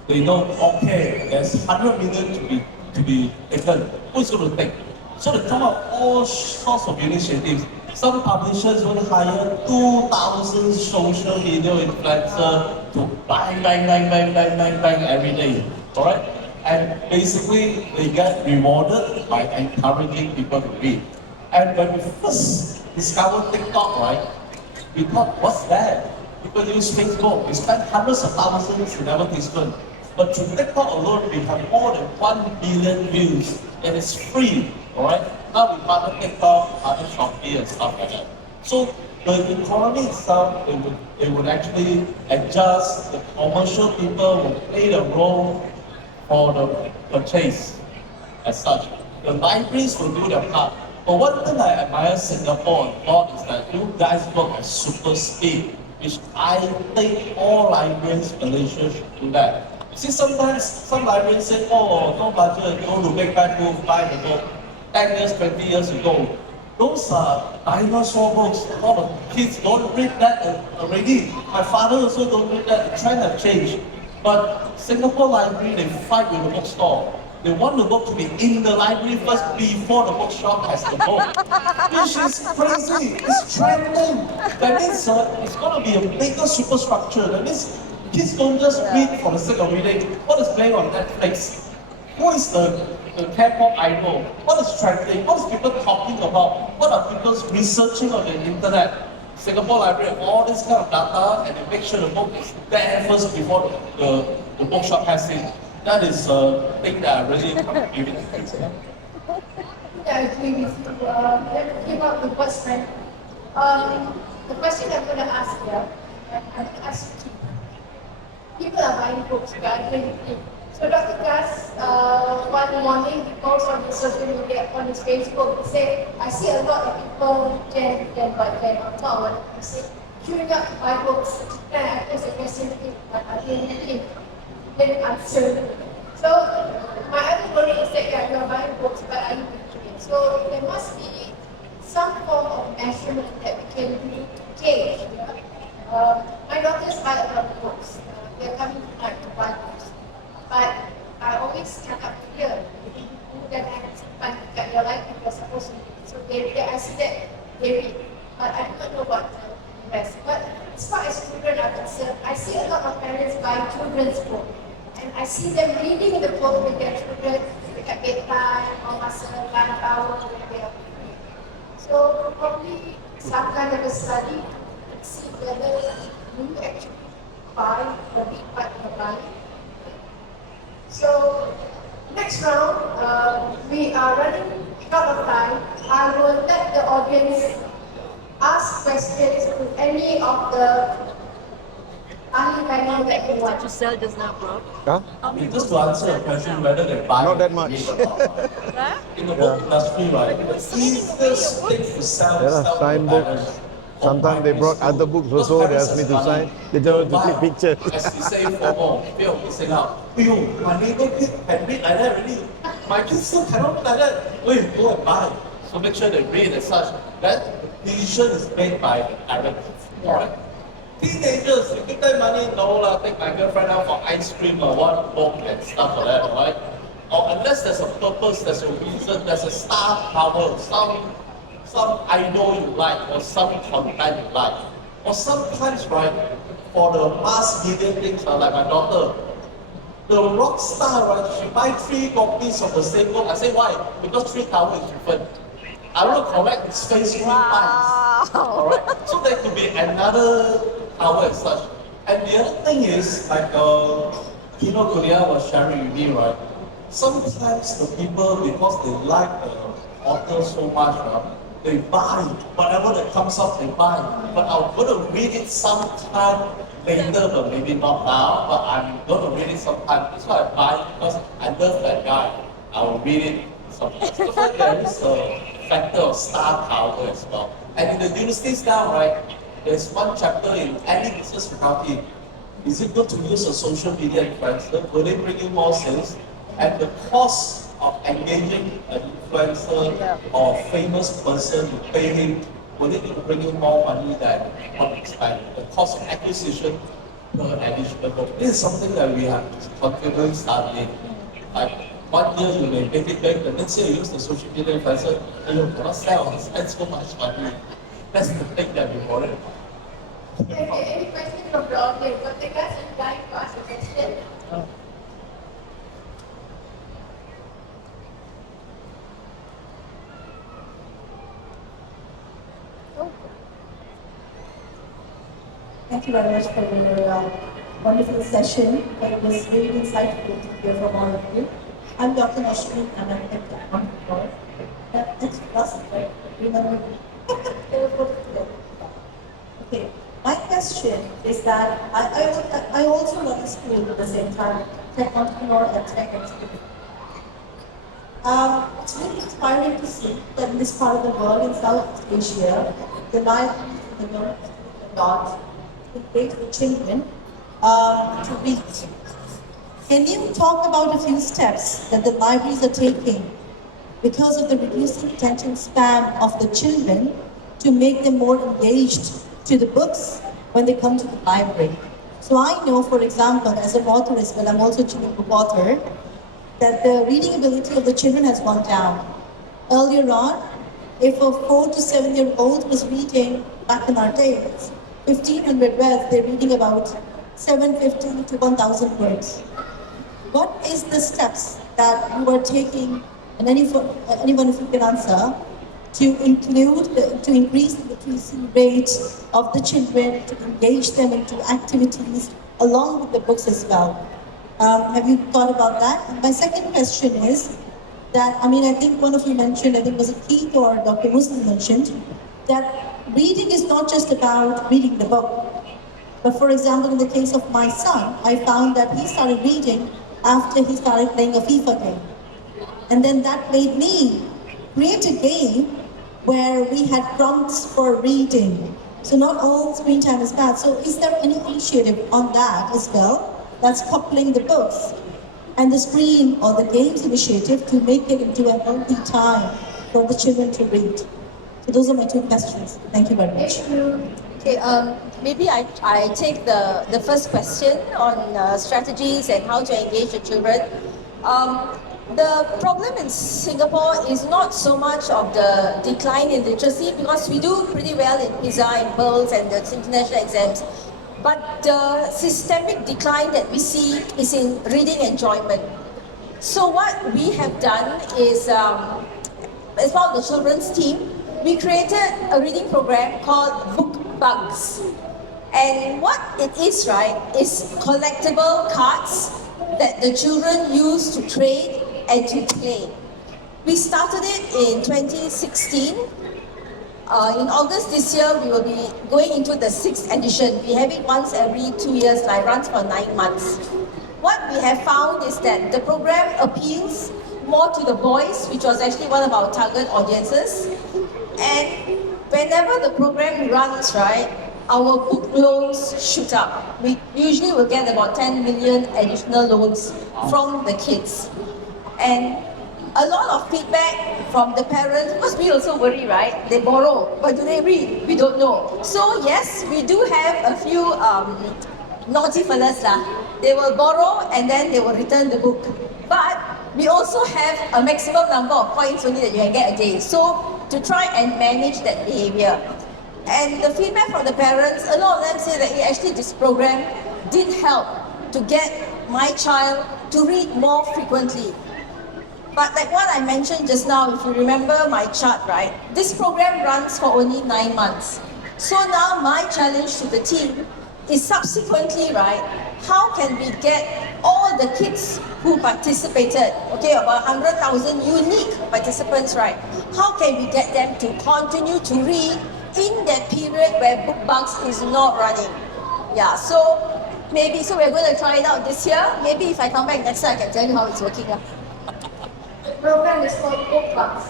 they know, okay, there's 100 million to be taken. Who's going to take? So they come up all sorts of initiatives. Some publishers will hire 2,000 social media influencers to bang every day. Alright? And basically they get rewarded by encouraging people to read. And when we first discovered TikTok, right? We thought, what's that? People use Facebook, we spend hundreds of thousands in advertisement. But to TikTok alone, we have more than 1 billion views, and it's free, alright? Now we partner TikTok, partner Shopee and stuff like that. So the economy itself, it would actually adjust, the commercial people will play the role for the purchase as such. The libraries will do their part. But one thing I admire Singapore a lot is that you guys work at super speed, which I think all libraries in Malaysia should do that. See, sometimes some librarians say, oh, no budget, go to make back move, buy the book. 10 years, 20 years ago. Those are dinosaur books. A lot of kids don't read that already. My father also don't read that. The trend has changed. But Singapore Library, they fight with the bookstore. They want the book to be in the library first before the bookshop has the book. Which is crazy. It's trending. That means it's going to be a bigger superstructure. That means kids don't just read for the sake of reading. What is playing on Netflix? Who is the K-pop idol? What is trending? What is people talking about? What are people researching on the internet? Singapore Library have all this kind of data, and they make sure the book is there first before the bookshop has it. That is a thing that I really give it to. I agree with you. Let me give up the question. The question I'm going to ask here, I'm going to ask you. People are buying books, but I think so Dr. Gus, one morning he posts on his social media, on his Facebook, he said, I see a lot of people, Jen, but Jen, I'm not what you say. queuing up to buy books. Then I posed a question to him, but I didn't answer. So my other worry is that yeah, you are buying books, but are you reading it? So there must be some form of measurement that we can do to gauge. My daughters buy a lot of books. They're coming tonight to buy books. But I always cakap to dia, buku dan anak simpan dekat your life if you're supposed to read. So I see that they read, but I do not know what the rest. But as far as children are concerned, I see a lot of parents buy children's books. And I see them reading the book with their children dekat bedtime or masa lunch hour when they are free. So probably some kind of a study to see whether you actually buy or read what you're buying. So next round, we are running out of time. I will let the audience ask questions to any of the ahli panel that you want. What you sell just now, bro? Huh? Just to answer the question whether they buy Not that much. it or not. Huh? In the book industry, right, the easiest thing to sell Yeah, is sell sign to books. parents. Sometimes they brought other books also, they asked me to sign. They tell me to click pictures. As you say, FOMO, fear of missing out. Yo, my neighbor kid can read like that already. My kids still cannot read like that. Wait, go and buy. So make sure they read as such. That decision is made by the parents. Alright? Teenagers, you give them money, no lah, take my girlfriend out for ice cream or one book and stuff like that, right? Or unless there's a purpose, there's a reason, there's a star power, some idol you like, or some content you like. Or sometimes, right, for the mass media things, like my daughter, the rock star, right, she buy 3 copies of the same book. I say, why? Because 3 covers is different. I want to correct its Facebook lines. Alright? So there could be another cover as such. And the other thing is, like Kino Korea was sharing with me, right? Sometimes the people, because they like the author so much, right, they buy whatever that comes up, they buy. But I'm going to read it sometime later, but maybe not now. But I'm going to read it sometime. That's why I buy because I love that guy. I will read it sometime. So there is a factor of star power as well. And in the universities now, right, there's one chapter in any business faculty. Is it good to use a social media influencer? Will they bring you more sales? And the cost of engaging an influencer or famous person, you pay him, will it bring you more money than what you expect? The cost of acquisition per additional book. This is something that we have to continually study. Like 1 year you may make it back, the next year you use the social media influencer, and you cannot sell and spend so much money. That's the thing that we worry about. Okay, any question from the audience? But the guys are dying to ask a question. Thank you very much for your wonderful session. It was really insightful to hear from all of you. I'm Dr. Ashwin, and I'm at the Concord. That's plus, right? Remember? Okay. My question is that I also run a school at the same time, tech entrepreneur and tech expert. It's really inspiring to see that in this part of the world, in Southeast Asia, the libraries and the government a lot to engage with children to read. Can you talk about a few steps that the libraries are taking because of the reducing attention span of the children to make them more engaged to the books when they come to the library? So I know, for example, as an author as well, I'm also a children's book author, that the reading ability of the children has gone down. Earlier on, if a 4 to 7 year old was reading back in our days, 1500 words, they're reading about 750 to 1000 words. What is the steps that you are taking, and anyone if you can answer, to increase the literacy rate of the children, to engage them into activities along with the books as well? Have you thought about that? And my second question is that, I think one of you mentioned, I think was it Keith or Dr. Muslim mentioned, that reading is not just about reading the book. But for example, in the case of my son, I found that he started reading after he started playing a FIFA game. And then that made me create a game where we had prompts for reading. So not all screen time is bad. So is there any initiative on that as well that's coupling the books and the screen or the games initiative to make it into a healthy time for the children to read? So those are my two questions. Thank you very much. Okay, maybe I take the first question on strategies and how to engage the children. The problem in Singapore is not so much of the decline in literacy, because we do pretty well in PISA and PEARLS and the international exams. But the systemic decline that we see is in reading enjoyment. So what we have done is, as part of the children's team, we created a reading program called Book Bugs. And what it is, right, is collectible cards that the children use to trade and to play. We started it in 2016. In August this year, we will be going into the 6th edition. We have it once every 2 years, like runs for 9 months. What we have found is that the program appeals more to the boys, which was actually one of our target audiences. And whenever the program runs, right, our book loans shoot up. We usually will get about 10 million additional loans from the kids. And a lot of feedback from the parents, because we also worry, right? They borrow, but do they read? We don't know. So yes, we do have a few naughty fellas lah. They will borrow and then they will return the book. But we also have a maximum number of points only that you can get a day. So to try and manage that behavior. And the feedback from the parents, a lot of them say that actually this program did help to get my child to read more frequently. But like what I mentioned just now, if you remember my chart, right? This program runs for only 9 months. So now my challenge to the team is subsequently, right, how can we get all the kids who participated, okay, about 100,000 unique participants, right? How can we get them to continue to read in that period where Book Bugs is not running? Yeah, so maybe, so we're going to try it out this year. Maybe if I come back next time, I can tell you how it's working. The program is called Book Bugs.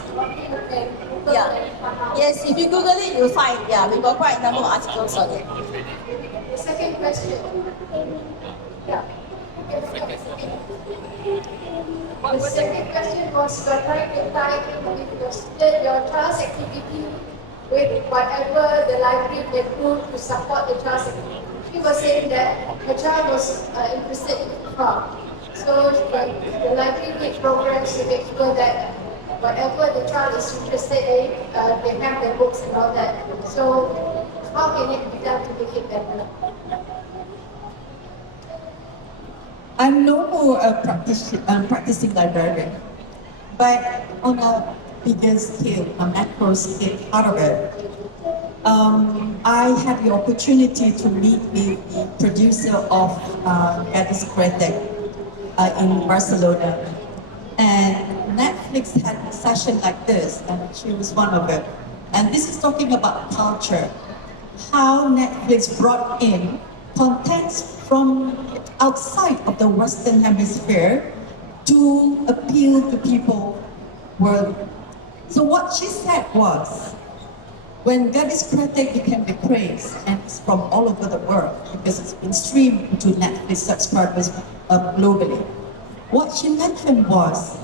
Yeah. Yes, if you Google it, you'll find, yeah, we've got quite a number of articles on it. The second question. Yeah. The second question was you're trying to tie in with your child's activity with whatever the library can do to support the child's activity. She was saying that her child was interested in craft. So the library needs programs to make sure that whatever the child is interested in, they have the books and all that. So how can it be done to make it better? I'm no more a practicing librarian, but on a bigger scale, a macro scale part of it, I had the opportunity to meet with the producer of Gadis Kretek in Barcelona. And Netflix had a session like this, and she was one of it. And this is talking about culture, how Netflix brought in contents from outside of the Western Hemisphere to appeal to people worldwide. So what she said was, when Gadis Kretek became the craze, and it's from all over the world, because it's been streamed to Netflix subscribers globally, what she mentioned was,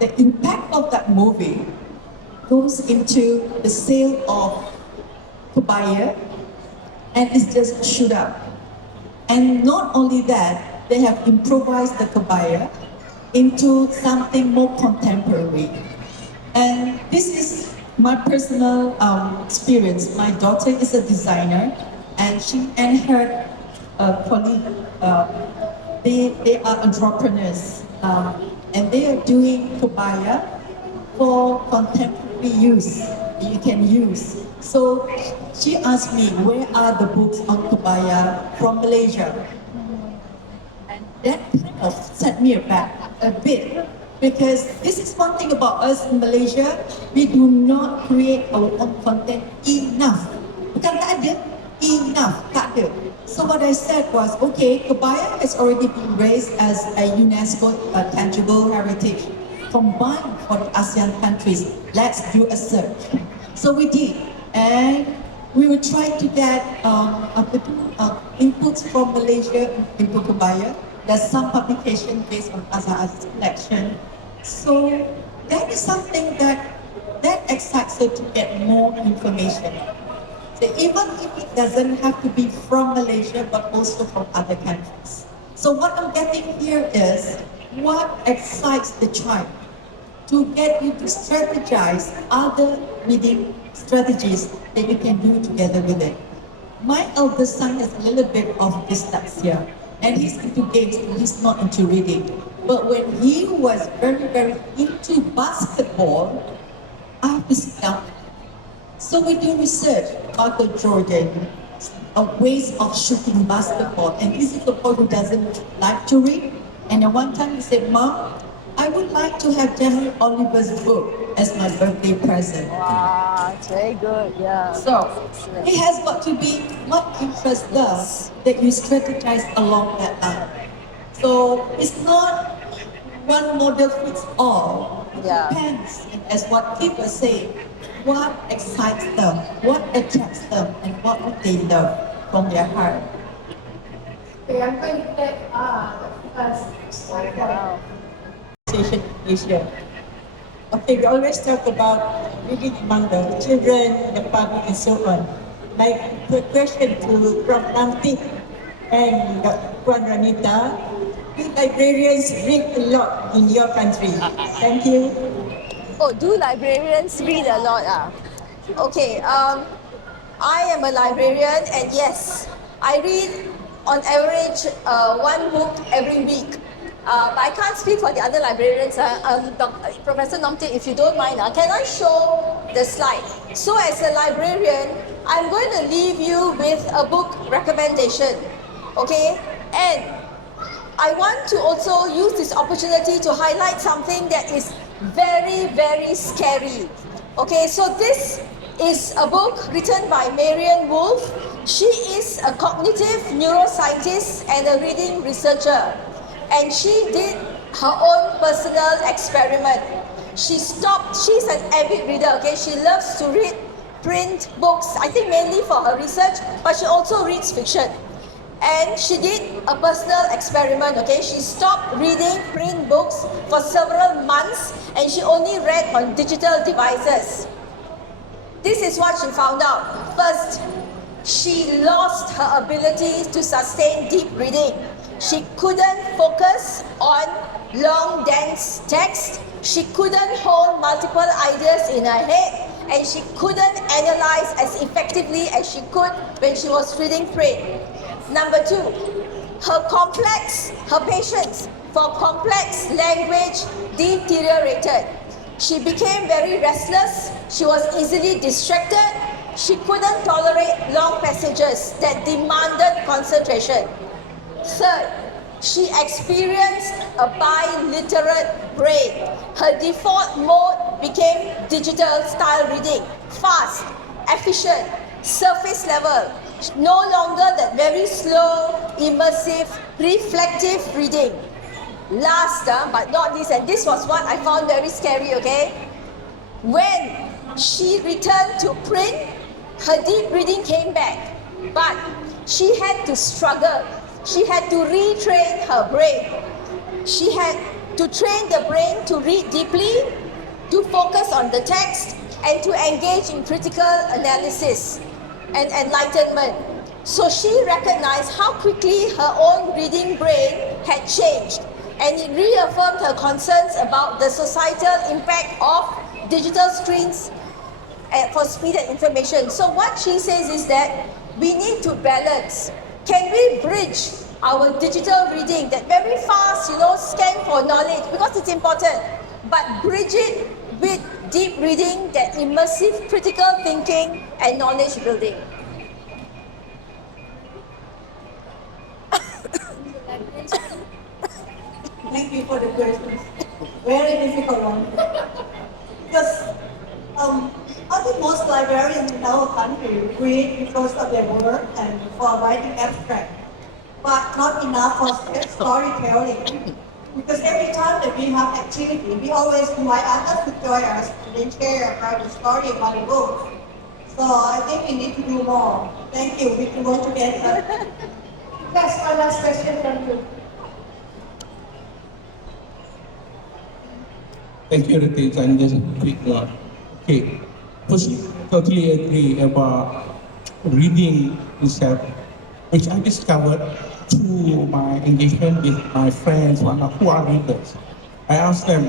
the impact of that movie goes into the sale of kebaya, and it's just shoot up. And not only that, they have improvised the kebaya into something more contemporary. And this is my personal experience. My daughter is a designer, and she and her colleague, they are entrepreneurs, and they are doing kebaya for contemporary use. You can use. So she asked me, where are the books on kebaya from Malaysia? And that kind of set me back a bit, because this is one thing about us in Malaysia, we do not create our own content enough. Bukan tak ada, enough, tak ada. So what I said was, okay, kebaya has already been raised as a UNESCO tangible heritage combined for the ASEAN countries. Let's do a search. So we did, and we will try to get inputs from Malaysia in Putrajaya. There's some publication based on Azhar's collection. So that is something that excites her to get more information. So even if it doesn't have to be from Malaysia, but also from other countries. So what I'm getting here is what excites the child to get you to strategize other reading strategies that you can do together with it. My eldest son has a little bit of dyslexia, and he's into games and he's not into reading. But when he was very, very into basketball, I have to sit down. So we do research about the Jordan, ways of shooting basketball. And this is a boy who doesn't like to read. And at one time he said, Mom, I would like to have Jamie Oliver's book as my birthday present. Wow, it's very good, yeah. So it has got to be what interests us that you strategize along that line. So it's not one model fits all. It Yeah. depends, and as what Klibf was saying, what excites them, what attracts them, and what would they love from their heart. Okay, I'm going to let the first slide. Wow. Association Asia. Okay, we always talk about reading among the children, the public, and so on. Like the question to Prof. Namti and Puan Ranita, do librarians read a lot in your country? Thank you. Oh, do librarians read a lot? Okay, I am a librarian, and yes, I read on average one book every week. But I can't speak for the other librarians. Professor Nomte, if you don't mind, can I show the slide? So as a librarian, I'm going to leave you with a book recommendation, okay? And I want to also use this opportunity to highlight something that is very, very scary. Okay, so this is a book written by Marianne Wolf. She is a cognitive neuroscientist and a reading researcher. And she did her own personal experiment. She's an avid reader, okay? She loves to read print books, I think mainly for her research, but she also reads fiction. And she did a personal experiment, okay? She stopped reading print books for several months and she only read on digital devices. This is what she found out. First, she lost her ability to sustain deep reading. She couldn't focus on long, dense text. She couldn't hold multiple ideas in her head, and she couldn't analyze as effectively as she could when she was reading print. Number two, her patience for complex language deteriorated. She became very restless. She was easily distracted. She couldn't tolerate long passages that demanded concentration. Third, she experienced a biliterate brain. Her default mode became digital style reading, fast, efficient, surface level, no longer that very slow, immersive, reflective reading. Last but not least, and this was what I found very scary, okay? When she returned to print, her deep reading came back, but she had to struggle. She had to retrain her brain. She had to train the brain to read deeply, to focus on the text, and to engage in critical analysis and enlightenment. So she recognized how quickly her own reading brain had changed, and it reaffirmed her concerns about the societal impact of digital screens for speed and information. So what she says is that we need to balance. Can we bridge our digital reading, that very fast, scan for knowledge, because it's important, but bridge it with deep reading, that immersive critical thinking and knowledge building? Thank you for the questions. Very difficult one. Because I think most librarians in our country read because of their work and for writing abstract, but not enough for storytelling. Because every time that we have activity, we always invite others to join us and then share a private story about the book. So I think we need to do more. Thank you. We can work together. Yes, one last question from you. Thank you, Ritesh. And just a quick one. Okay. Firstly, totally agree about reading itself, which I discovered through my engagement with my friends who are readers. I asked them,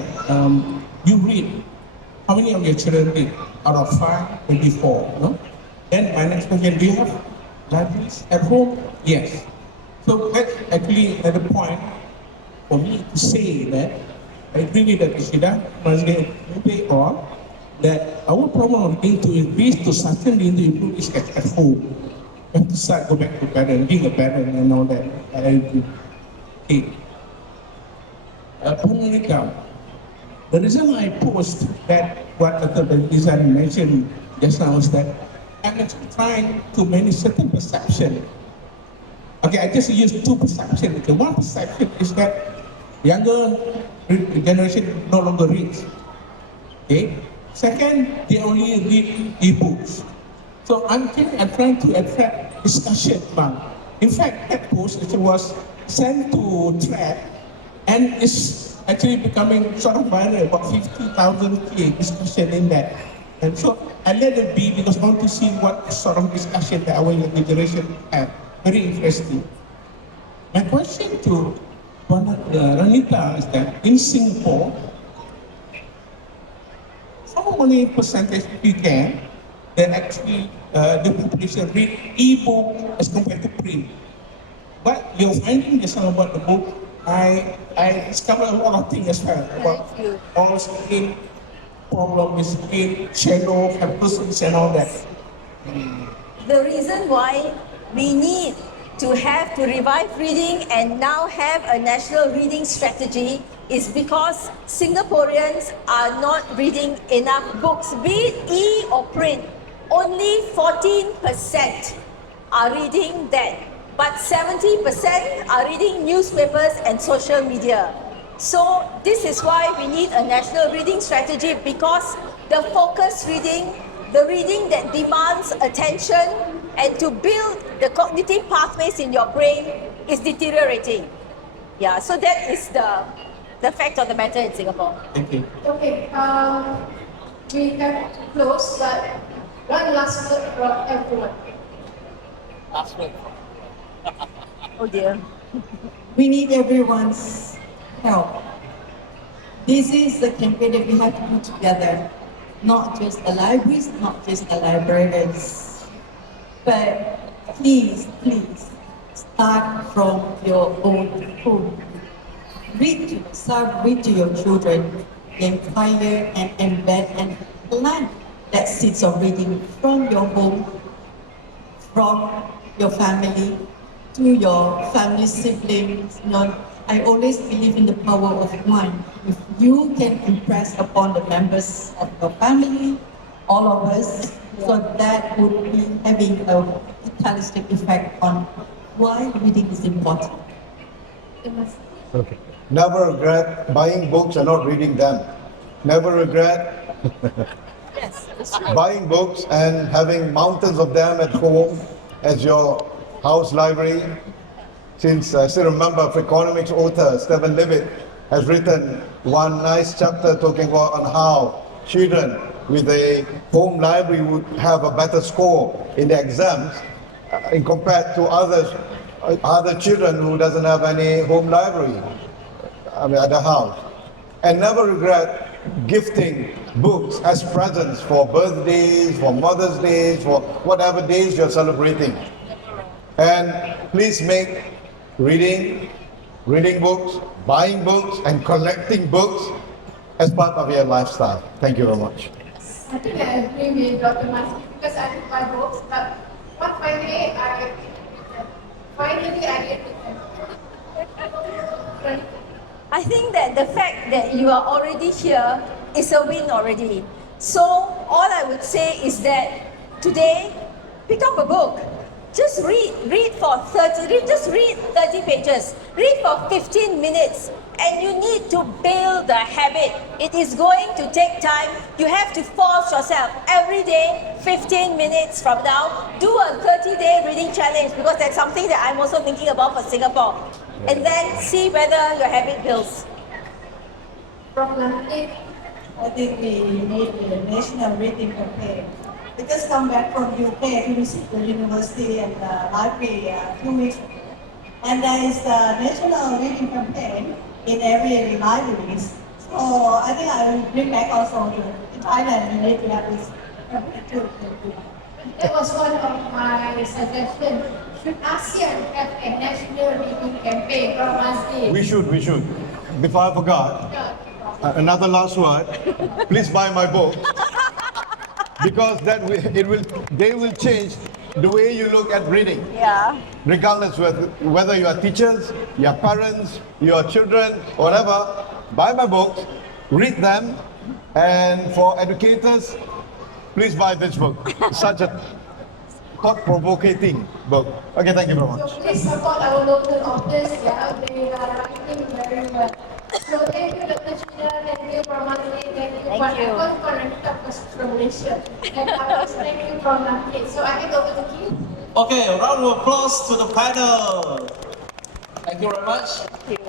you read, how many of your children read? Out of 5, maybe 4, no? Then my next question, do you have libraries at home? Yes. So that's actually at the point for me to say that I agree with that Ishida, must get moving on, that our problem of being to increase to certainly to improve is at home. We have to start go back to parent, being a parent and all that. I agree. Okay. America. The reason I post that what the design mentioned just now is that I'm actually trying to manage certain perception. Okay, I just use 2 perceptions. Okay, one perception is that younger generation no longer reads. Okay. Second, they only read e-books. So I'm trying to attract discussion. In fact, that post was sent to thread and is actually becoming sort of viral, about 50,000 discussion in that. And so I let it be because I want to see what sort of discussion that our younger generation have. Very interesting. My question to Ranita is that in Singapore, how many percentage you can that actually the population read e-book as compared to print? But you're finding this about the book, I discovered a lot of things as well about all screen problem with screen, shadow, persons and all that. The reason why we need to have to revive reading and now have a national reading strategy is because Singaporeans are not reading enough books, be it e or print. Only 14% are reading that, but 70% are reading newspapers and social media. So this is why we need a national reading strategy, because the focused reading, the reading that demands attention and to build the cognitive pathways in your brain is deteriorating. Yeah, so that is the fact of the matter in Singapore. Thank you. Okay, we have to close, but one last word from everyone. Last word. Oh dear. We need everyone's help. This is the campaign that we have to put together. Not just the libraries, not just the librarians. But please, start from your own home. Read to your children, inspire and embed and plant that seeds of reading from your home, from your family, to your family siblings. I always believe in the power of one. If you can impress upon the members of your family, all of us, so that would be having a catalytic effect on why reading is important. Okay. Never regret buying books and not reading them. Never regret Yes, that's true. buying books and having mountains of them at home as your house library. Since I still remember economics author Stephen Levitt has written one nice chapter talking about on how children with a home library would have a better score in the exams in compared to other children who doesn't have any home library at the house. And never regret gifting books as presents for birthdays, for Mother's Days, for whatever days you're celebrating. And please make reading books, buying books, and collecting books as part of your lifestyle. Thank you very much. I think I agree with Dr. Masri because I didn't buy books, but one fine day I did with them. Finally, I did with them. I think that the fact that you are already here is a win already. So all I would say is that today, pick up a book. Just read for 30 pages. Read for 15 minutes. And you need to build the habit. It is going to take time. You have to force yourself every day, 15 minutes from now, do a 30-day reading challenge, because that's something that I'm also thinking about for Singapore. And then see whether your habit builds. From Klibf, I think we need a national reading campaign. I just come back from UK to visit the university and the library 2 weeks ago. And there is a national reading campaign in every library. So I think I will bring back also to Thailand. We need to have this campaign too. that was one of my suggestions. Should ASEAN have a national reading campaign from ASEAN? We should. Before I forgot, another last word. Please buy my book. Because they will change the way you look at reading. Yeah. Regardless whether you are teachers, your parents, your children, whatever, buy my books, read them, and for educators, please buy this book. Such a thought-provoking book. Okay, thank you very much. So please support our local authors. Yeah, they are writing very well. So thank you, Dr. Chida, thank you, Pramani, thank you, Thank you. from Malaysia. And I was thank you from Keith. So I can go to Keith. Okay, a round of applause to the panel. Thank you very much. Thank you.